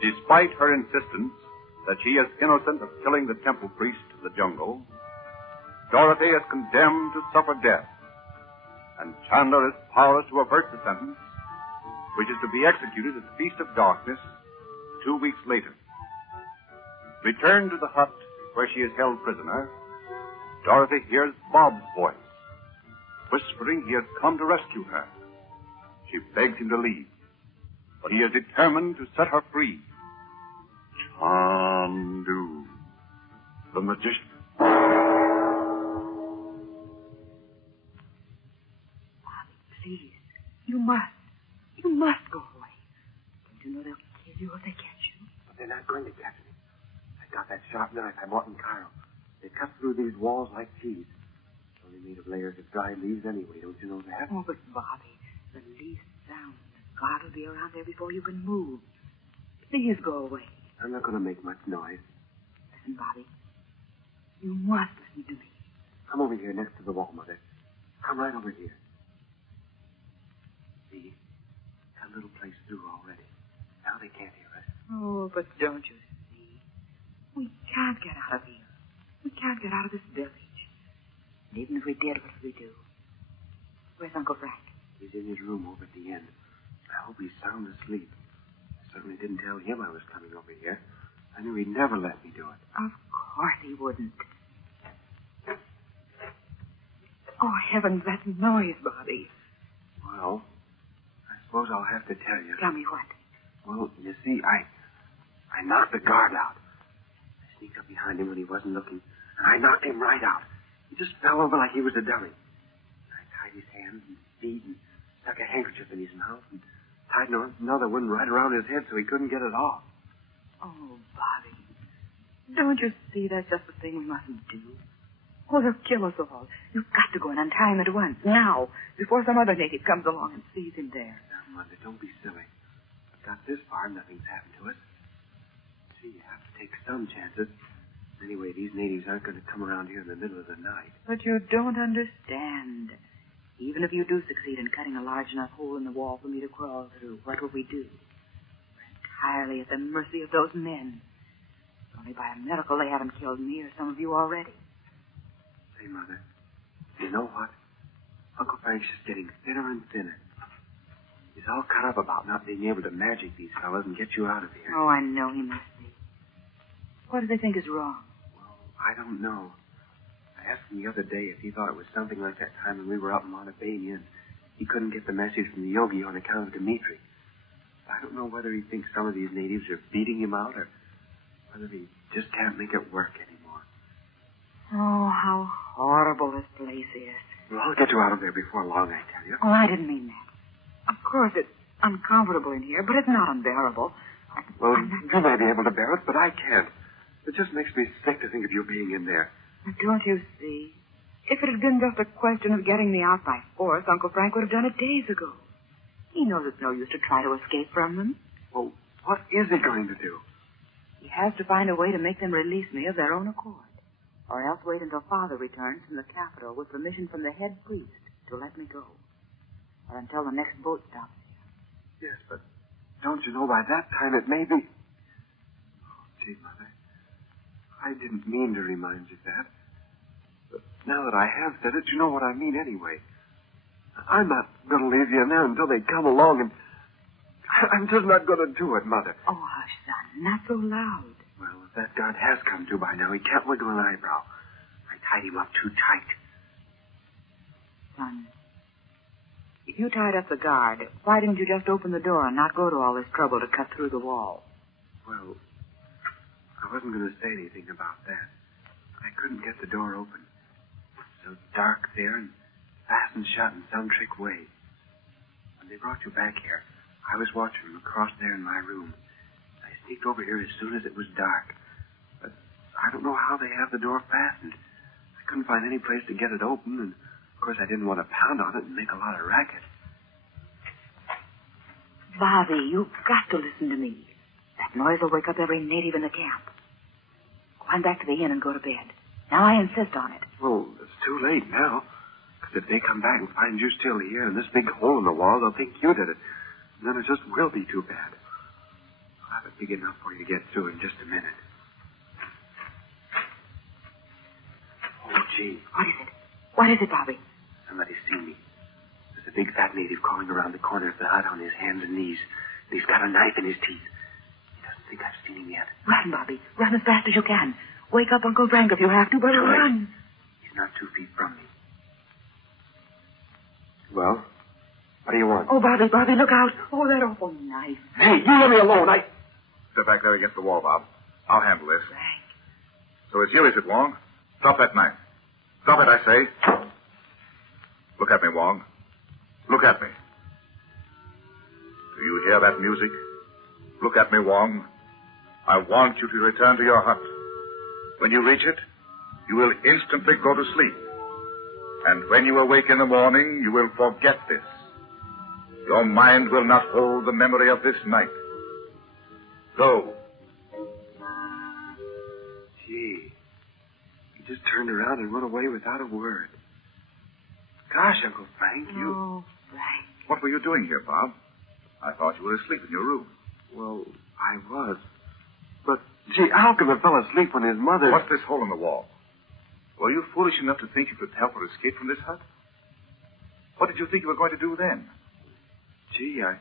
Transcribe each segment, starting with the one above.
Despite her insistence that she is innocent of killing the temple priest of the jungle, Dorothy is condemned to suffer death, and Chandler is powerless to avert the sentence, which is to be executed at the Feast of Darkness 2 weeks later. Returned to the hut where she is held prisoner, Dorothy hears Bob's voice, whispering he has come to rescue her. She begs him to leave, but he is determined to set her free. Chandu, the magician. Bobby, please. You must go away. Don't you know they'll kill you if they catch you? But they're not going to catch me. I got that sharp knife I bought in Cairo. They cut through these walls like cheese. It's only made of layers of dry leaves anyway, don't you know that? Oh, but Bobby, the least sound, the guard will be around there before you can move. Please go away. I'm not going to make much noise. Listen, Bobby. You must listen to me. Come over here next to the wall, Mother. Come right over here. See? That little place through already. Now they can't hear us. Oh, but don't you see? We can't get out of here. We can't get out of this village. And even if we did, what would we do? Where's Uncle Frank? He's in his room over at the end. I hope he's sound asleep. I certainly didn't tell him I was coming over here. I knew he'd never let me do it. Of course he wouldn't. Oh, heavens, that noise, Bobby. Well, I suppose I'll have to tell you. Tell me what? Well, you see, I knocked the guard out. I sneaked up behind him when he wasn't looking, and I knocked him right out. He just fell over like he was a dummy. I tied his hands and feet and stuck a handkerchief in his mouth and tied another one right around his head so he couldn't get it off. Oh, Bobby. Don't you see that's just the thing we mustn't do? Oh, they'll kill us all. You've got to go and untie him at once, now, before some other native comes along and sees him there. Now, Mother, don't be silly. I've got this far, nothing's happened to us. See, you have to take some chances. Anyway, these natives aren't going to come around here in the middle of the night. But you don't understand. Even if you do succeed in cutting a large enough hole in the wall for me to crawl through, what will we do? We're entirely at the mercy of those men. Only by a miracle they haven't killed me or some of you already. Say, Mother, you know what? Uncle Frank's just getting thinner and thinner. He's all cut up about not being able to magic these fellas and get you out of here. Oh, I know he must be. What do they think is wrong? Well, I don't know. I asked him the other day if he thought it was something like that time when we were up in Montebania and he couldn't get the message from the yogi on account of Dimitri. I don't know whether he thinks some of these natives are beating him out or whether he just can't make it work anymore. Oh, how horrible this place is. Well, I'll get you out of there before long, I tell you. Oh, I didn't mean that. Of course, it's uncomfortable in here, but it's not unbearable. Well, you may be able to bear it, but I can't. It just makes me sick to think of you being in there. Don't you see? If it had been just a question of getting me out by force, Uncle Frank would have done it days ago. He knows it's no use to try to escape from them. Well, what is he going to do? He has to find a way to make them release me of their own accord. Or else wait until Father returns from the capital with permission from the head priest to let me go. Or until the next boat stops here. Yes, but don't you know by that time it may be... Oh, gee, Mother. I didn't mean to remind you of that. But now that I have said it, you know what I mean anyway. I'm not going to leave you in there until they come along, and I'm just not going to do it, Mother. Oh, hush, son. Not so loud. Well, if that guard has come to by now, he can't wiggle an eyebrow. I tied him up too tight. Son, if you tied up the guard, why didn't you just open the door and not go to all this trouble to cut through the wall? Well, I wasn't going to say anything about that. I couldn't get the door open. It was so dark there and fastened shut in some trick way. When they brought you back here, I was watching them across there in my room. I sneaked over here as soon as it was dark. But I don't know how they have the door fastened. I couldn't find any place to get it open, and of course I didn't want to pound on it and make a lot of racket. Bobby, you've got to listen to me. That noise will wake up every native in the camp. Go on back to the inn and go to bed. Now I insist on it. Well, it's too late now. Because if they come back and find you still here in this big hole in the wall, they'll think you did it. And then it just will be too bad. I'll have it big enough for you to get through in just a minute. Oh, gee. What is it? What is it, Bobby? Somebody's seen me. There's a big fat native crawling around the corner of the hut on his hands and knees. And he's got a knife in his teeth. He doesn't think I've seen him yet. Run, Bobby. Run as fast as you can. Wake up Uncle Frank if you have to, but run. He's not 2 feet from me. Well, what do you want? Oh, Bobby, look out. Oh, that awful knife. Hey, you let me alone. Step back there against the wall, Bob. I'll handle this. Frank. So it's you, is it, Wong? Drop that knife. Drop it, I say. Look at me, Wong. Look at me. Do you hear that music? Look at me, Wong. I want you to return to your hut. When you reach it, you will instantly go to sleep. And when you awake in the morning, you will forget this. Your mind will not hold the memory of this night. Go. Gee. He just turned around and went away without a word. Gosh, Uncle Frank, you... Oh, Frank. What were you doing here, Bob? I thought you were asleep in your room. Well, I was. But, gee, how can a fellow sleep when his mother... What's this hole in the wall? Were you foolish enough to think you could help her escape from this hut? What did you think you were going to do then? Gee, I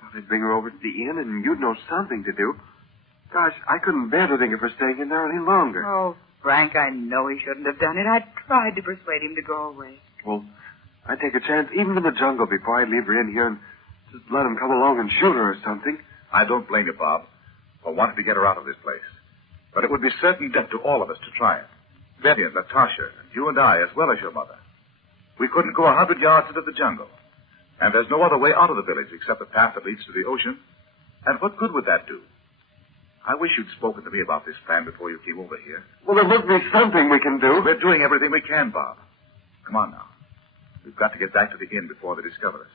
thought I'd bring her over to the inn and you'd know something to do. Gosh, I couldn't bear to think of her staying in there any longer. Oh, Frank, I know he shouldn't have done it. I tried to persuade him to go away. Well, I'd take a chance even in the jungle before I'd leave her in here and just let him come along and shoot her or something. I don't blame you, Bob, for wanting to get her out of this place. But it would be certain death to all of us to try it. Vivian, Natasha, and you and I, as well as your mother. We couldn't go 100 yards into the jungle. And there's no other way out of the village except the path that leads to the ocean. And what good would that do? I wish you'd spoken to me about this plan before you came over here. Well, there must be something we can do. We're doing everything we can, Bob. Come on now. We've got to get back to the inn before they discover us.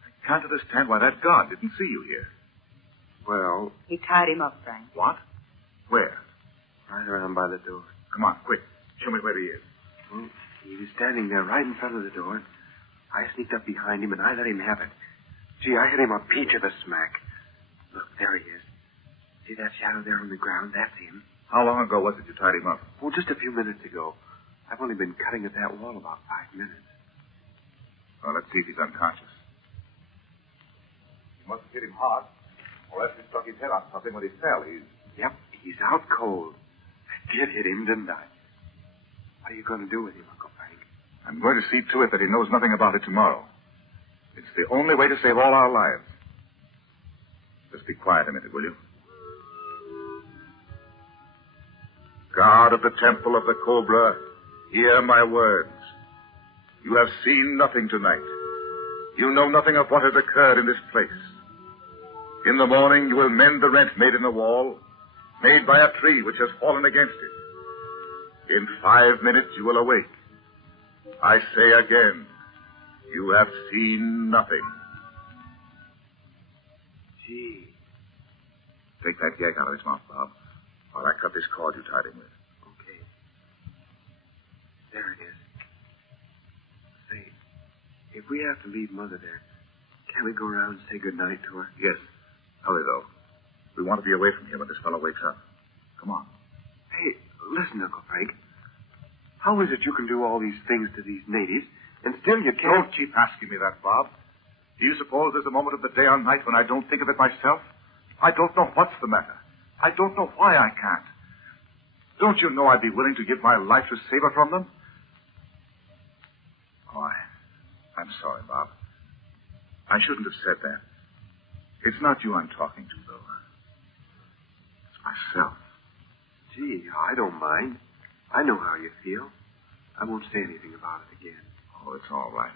I can't understand why that guard didn't see you here. Well... He tied him up, Frank. What? Where? Right around by the door. Come on, quick. Show me where he is. Well, he was standing there right in front of the door. I sneaked up behind him and I let him have it. Gee, I hit him a peach of a smack. Look, there he is. See that shadow there on the ground? That's him. How long ago was it you tied him up? Oh, just a few minutes ago. I've only been cutting at that wall about 5 minutes. Well, let's see if he's unconscious. You must have hit him hard, or else he struck his head on something when he fell. Yep, he's out cold. I did hit him, didn't I? What are you going to do with him, Uncle Frank? I'm going to see to it that he knows nothing about it tomorrow. It's the only way to save all our lives. Just be quiet a minute, will you? God of the temple of the Cobra, hear my words. You have seen nothing tonight. You know nothing of what has occurred in this place. In the morning, you will mend the rent made in the wall, made by a tree which has fallen against it. In 5 minutes, you will awake. I say again, you have seen nothing. Gee. Take that gag out of his mouth, Bob, while I cut this cord you tied him with. Okay. There it is. Say, if we have to leave Mother there, can't we go around and say goodnight to her? Yes. Hurry, though. We want to be away from here when this fellow wakes up. Come on. Hey, listen, Uncle Frank. How is it you can do all these things to these natives, and still you can't... Don't keep asking me that, Bob. Do you suppose there's a moment of the day or night when I don't think of it myself? I don't know what's the matter. I don't know why I can't. Don't you know I'd be willing to give my life to save her from them? Oh, I'm sorry, Bob. I shouldn't have said that. It's not you I'm talking to, though. It's myself. Gee, I don't mind. I know how you feel. I won't say anything about it again. Oh, it's all right.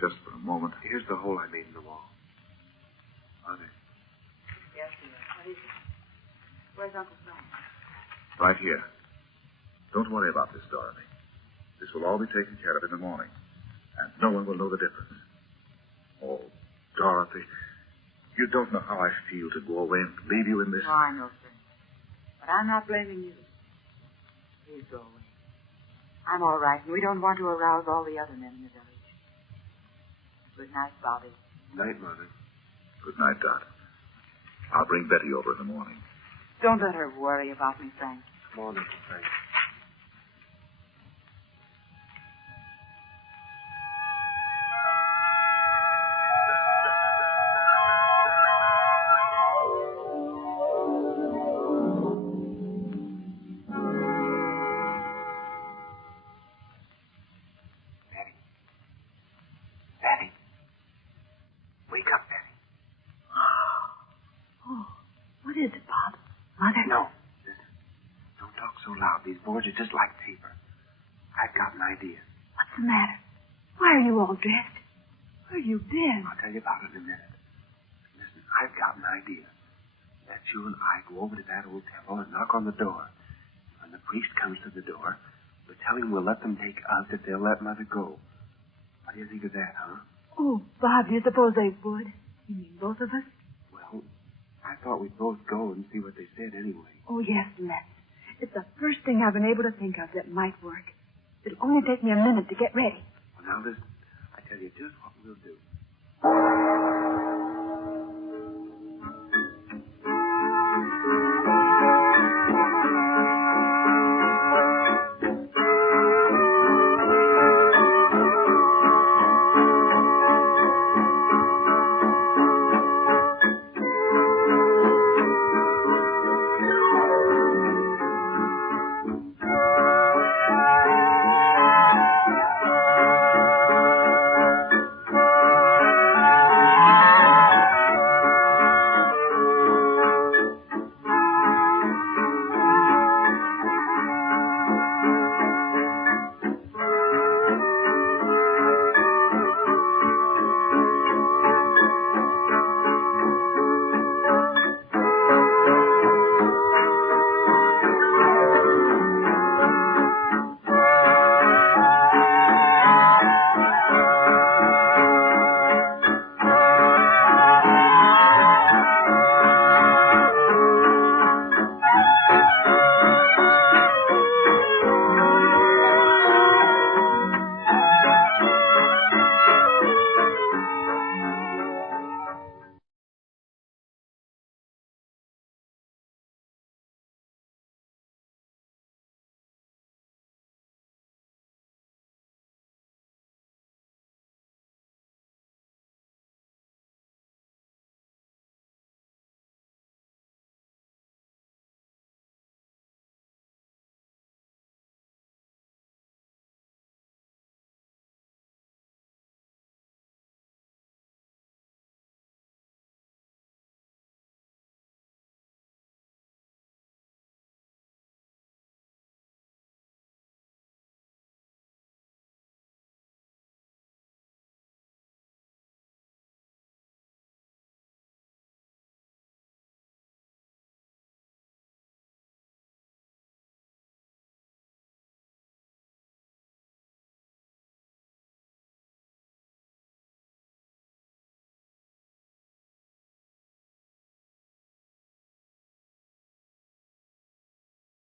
Just for a moment. Here's the hole I made in the wall. Mother. Yes, dear. What is it? Where's Uncle Frank? Right here. Don't worry about this, Dorothy. This will all be taken care of in the morning. And no one will know the difference. Oh, Dorothy, you don't know how I feel to go away and leave you in this... Oh, I know, sir. But I'm not blaming you. Please go away. I'm all right, and we don't want to arouse all the other men in the village. Good night, Bobby. Night, Mother. Good night, Dot. I'll bring Betty over in the morning. Don't let her worry about me, Frank. Come on, Mr. Frank. Betty. Wake up, Betty. Oh, what is it, Bob? Mother? No. Listen. Don't talk so loud. These boards are just like paper. I've got an idea. What's the matter? Why are you all dressed? Where have you been? I'll tell you about it in a minute. Listen, I've got an idea. Let you and I go over to that old temple and knock on the door. When the priest comes to the door, we'll tell him we'll let them take us if they'll let Mother go. What do you think of that, huh? Oh, Bob, do you suppose they would? You mean both of us? Well, I thought we'd both go and see what they said anyway. Oh, yes, let's. It's the first thing I've been able to think of that might work. It'll only take me a minute to get ready. Well, now listen. I tell you just what we'll do.